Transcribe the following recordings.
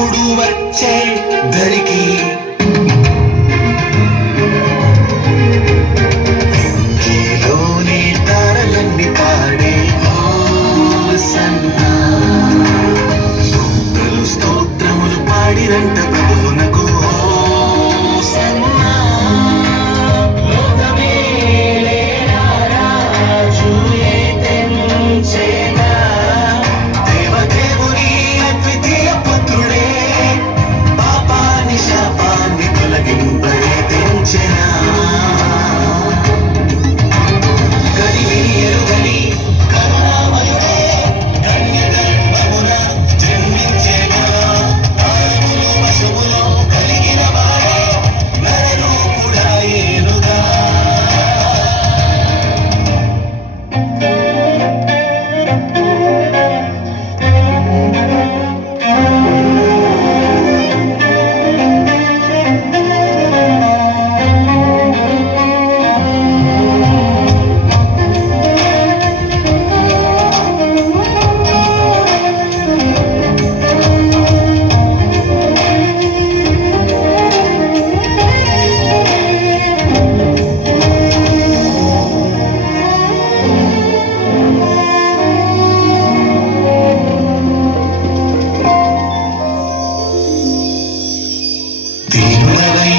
రక్షకుడు వచ్చే దరికి ఇంగిలోని తారలన్నీ పాడే హోసన్నా, దూతలు స్తోత్రములు పాడిరంట ప్రభువునకు హోసన్నా.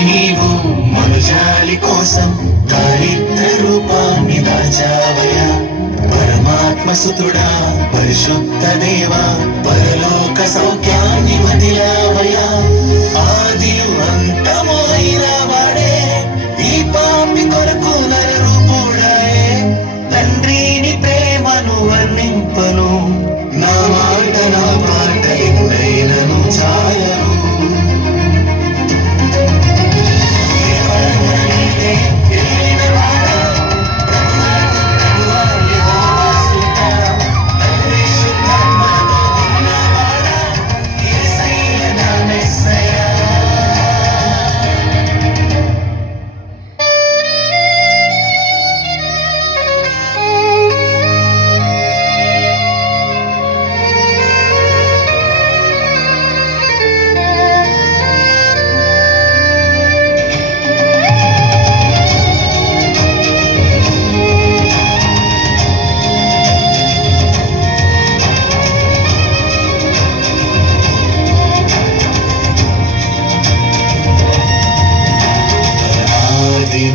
నీవు మనుజాలి కోసం దారిద్ర రూపాన్ని దాచావయా, పరమాత్మసుతుడా పరిశుద్ధ దేవా పరలోక సౌఖ్యాన్ని వదిలావయా. ఆదియు అంతము అయిన వాడే ఈ పాపి కొరకు నరరూపుడాయే. తండ్రిని ప్రేమను వర్ణింపను, నా మాట నా పాట ఎన్నైనను చాయను.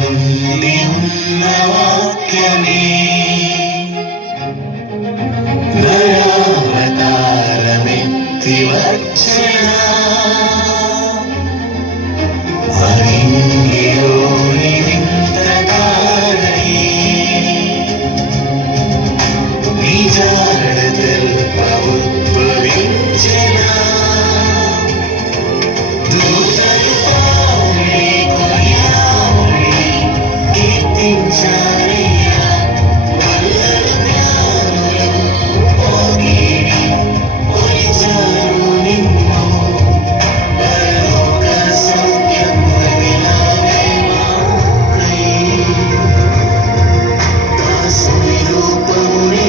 నుండి ఉన్న వాక్యమే నరావతారమెత్తి వచ్చెనా, అనింగిలోని వింత తారయే నీ జాడ తెల్ప ఉద్భవించెనా. దూతలు పాడి కొనియాడి కీర్తించారయ్యా, వల్లలు జ్ఞానులు పోగిడి కొలిచారు నిన్ను. పరలోక సౌఖ్యం వదిలావే మాకై, దాసుని రూపముని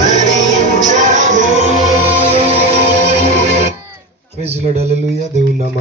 ధరించావు. ప్రైజ్ ది లార్డ్, హల్లెలూయా. దేవుని నామమున